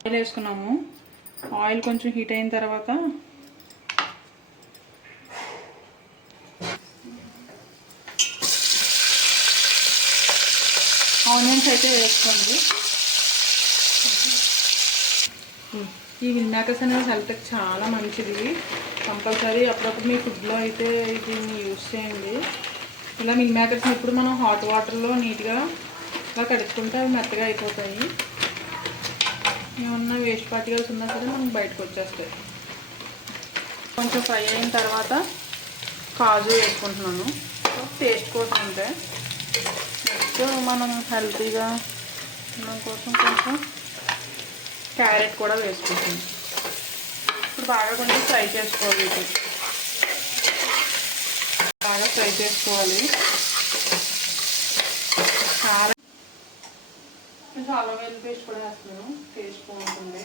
Oil వేసుకున్నాము. Oil కొంచెం heat అయిన తర్వాత ఆనియన్స్ అయితే వేసుకోండి. ఈ విన్నాకస్ మేకర్స్ అనేది హెల్త్కి చాలా మంచిది. కంపల్సరీ అప్పుడప్పుడు మీ ఫుడ్లో అయితే దీన్ని యూస్ చేయండి. ఇలా మిల్ మేకర్స్ని ఇప్పుడు మనం హాట్ వాటర్లో నీట్గా ఇలా కడుక్కుంటే అవి మెత్తగా అయిపోతాయి. ఏమన్నా వేస్ట్ పార్టికల్స్ ఉన్నా సరే మనకు బయటకు వచ్చేస్తాయి. కొంచెం ఫ్రై అయిన తర్వాత కాజు వేసుకుంటున్నాను. టేస్ట్ కోసం ఉంటే నెక్స్ట్ మనం హెల్తీగా ఉండడం కోసం కొంచెం క్యారెట్ కూడా వేసుకుంటాం ఇప్పుడు బాగా కొంచెం ఫ్రై చేసుకోవాలి బాగా ఫ్రై చేసుకోవాలి చాలా కొంచెం అల్లం వెల్లుల్లి పేస్ట్ కూడా వేస్తున్నాను. టేస్ట్ బాగుంటుంది.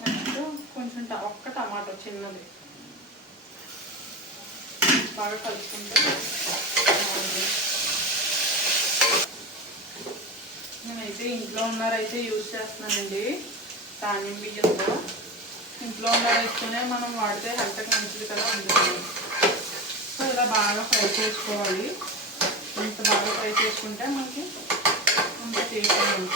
నెక్స్ట్ కొంచెం ట- ఒక్క టమాటో చిన్నది. బాగా కలుపుకుంటే నేనైతే ఇంట్లో ఉన్నారైతే యూజ్ చేస్తున్నానండి ధాన్యం బియ్యంతో ఇంట్లో ఉన్న రైస్తోనే మనం వాడితే హెల్త్కి మంచిది కదా ఉంటుంది సో ఇలా బాగా ఫ్రై చేసుకోవాలి. ఇంత బాగా ఫ్రై చేసుకుంటే మనకి అంత ఉంటుంది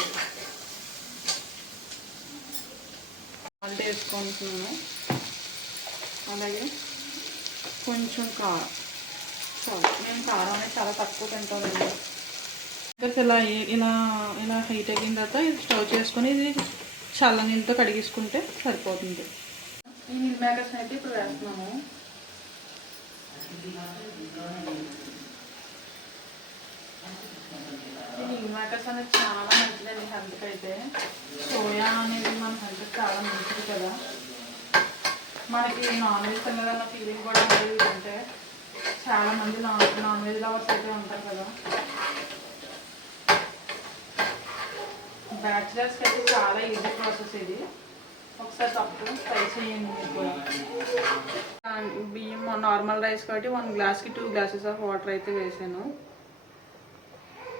సాల్ట్ వేసుకుంటున్నాను. అలాగే కొంచెం కారం సాల్ట్ నేను కారం అనేది చాలా తక్కువ తింటానండి. ఇంకా ఇలా ఇలా ఇలా హీట్ అయిన తర్వాత ఇది స్టవ్ చేసుకొని ఇది చల్ల నీళ్ళతో కడిగేసుకుంటే సరిపోతుంది. ఈ మిల్ మేకర్స్ అయితే ఇప్పుడు వేస్తున్నాము. ఈ మేకర్స్ అనేది చాలా మంచిదండి హెల్త్కి అయితే. సోయా అనేది మన హెల్త్కి చాలా మంచిది కదా. మనకి నాన్ వెజ్ తిన్నదన్న ఫీలింగ్ కూడా ఉండదు అంటే చాలా మంది నాన్ నాన్ వెజ్ లవర్స్ అయితే ఉంటారు కదా. బ్యాచిలర్స్కి అయితే చాలా ఈజీ ప్రాసెస్ ఇది. ఒకసారి తప్పకుండా ట్రై చేయండి కూడా బియ్యం నార్మల్ రైస్ కాబట్టి వన్ గ్లాస్కి టూ గ్లాసెస్ ఆఫ్ వాటర్ అయితే వేసాను.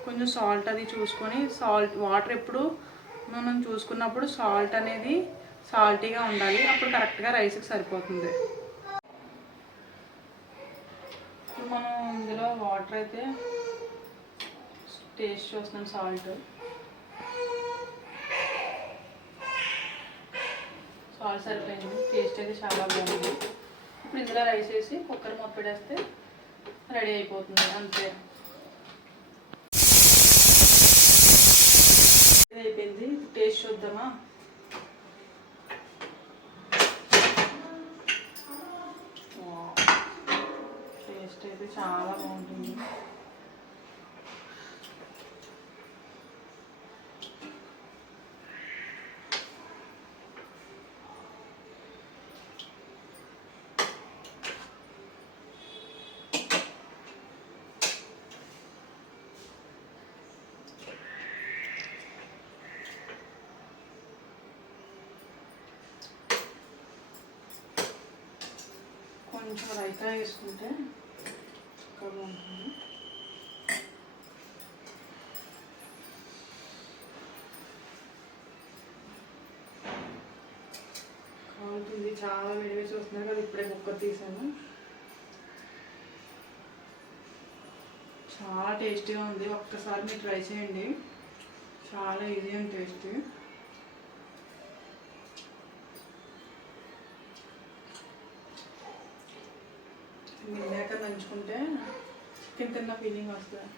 కొంచెం సాల్ట్ అది చూసుకొని సాల్ట్ వాటర్ ఎప్పుడు మనం చూసుకున్నప్పుడు సాల్ట్ అనేది సాల్టీగా ఉండాలి. అప్పుడు కరెక్ట్గా రైస్కి సరిపోతుంది. మనం ఇందులో వాటర్ అయితే టేస్ట్ చూస్తున్నాం సాల్ట్ సాల్ట్ సరిపోయింది. టేస్ట్ అయితే చాలా బాగుంది. ఇప్పుడు ఇందులో రైస్ వేసి కుక్కర్ మూత రెడీ అయిపోతుంది. అంతే ఇది అయిపోయింది టేస్ట్ టేస్ట్ అయితే చాలా బాగుంటుంది. కొంచెం రైతా వేసుకుంటే ఇంకా బాగుంటుంది కాలుతుంది చాలా వేడిగా చూస్తున్నారు కదా ఇప్పుడే కుక్కర్ తీసాను. చాలా టేస్టీగా ఉంది. ఒక్కసారి మీరు ట్రై చేయండి. చాలా ఈజీ అండ్ టేస్టీ మిల్లాక నంచుకుంటే చికెన్ తిన్న ఫీలింగ్ వస్తుంది.